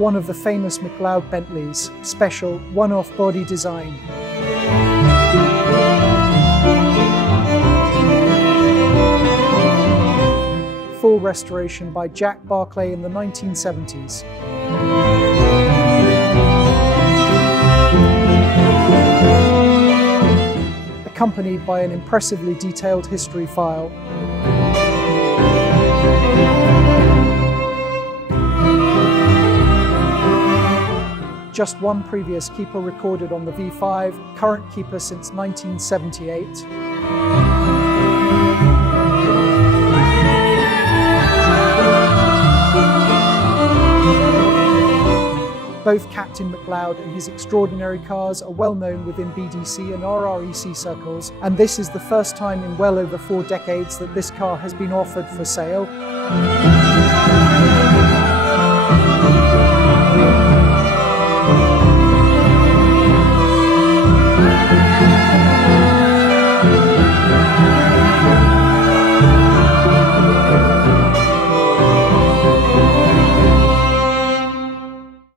one of the famous McLeod Bentleys, special, one-off body design. Full restoration by Jack Barclay in the 1970s. Accompanied by an impressively detailed history file. Just one previous keeper recorded on the V5, current keeper since 1978. Both Captain McLeod and his extraordinary cars are well known within BDC and RREC circles, and this is the first time in well over 4 decades that this car has been offered for sale.